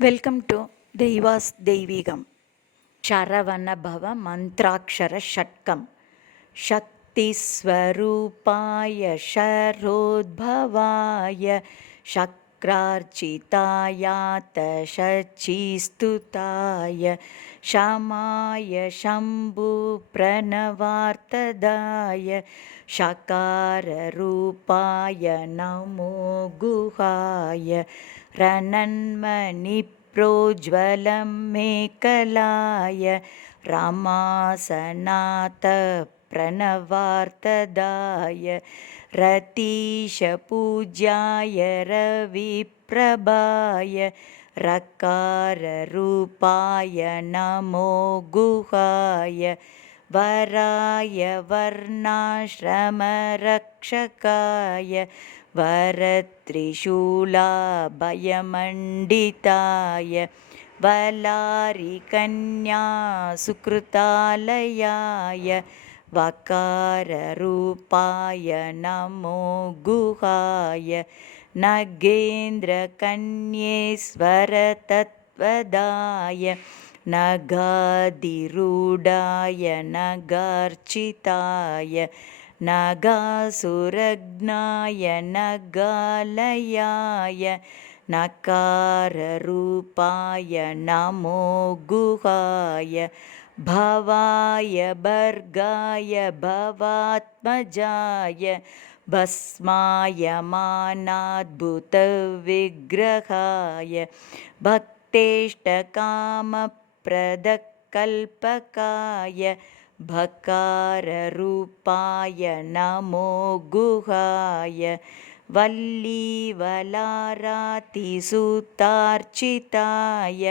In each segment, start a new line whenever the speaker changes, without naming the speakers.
welcome to தெய்வாஸ் தெய்வீகம் சரவணபவ மந்திராட்சர ஷட்கம் சக்திஸ்வரூபாய ஷரோத்பவாய சக்தி शचीस्तुताय शमाय शम्भुप्रणवार्तदाय शकाररूपाय नमो गुहाय रनन्मणिप्रोज्ज्वलं मेकलाय रमासनाथ प्रणवार्तदाय रतीशपूज्याय रविप्रभाय रकाररूपाय नमो गुहाय वराय वर्णाश्रमरक्षकाय वरत्रिशूलाभयमण्डिताय वलारिकन्या सुकृतालयाय वकाररूपाय नमो गुहाय नगेन्द्रकन्येश्वरतत्त्वदाय नगाधिरूढाय नगार्चिताय नगासुरग्नाय नगालयाय नकाररूपाय नमो गुहाय भवाय भर्गाय भवात्मजाय भस्मायमानाद्भुतविग्रहाय भक्तेष्टकामप्रदकल्पकाय भकाररूपाय नमो गुहाय वल्लीवलारातिसुतार्चिताय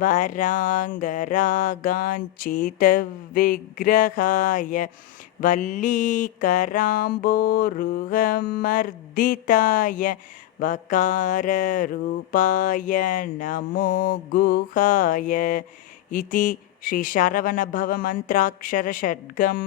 वराङ्गरागाञ्चितविग्रहाय वल्लीकराम्बोरुहमर्दिताय वकाररूपाय नमो गुहाय इति श्रीशरवणभवमन्त्राक्षरषड्गम्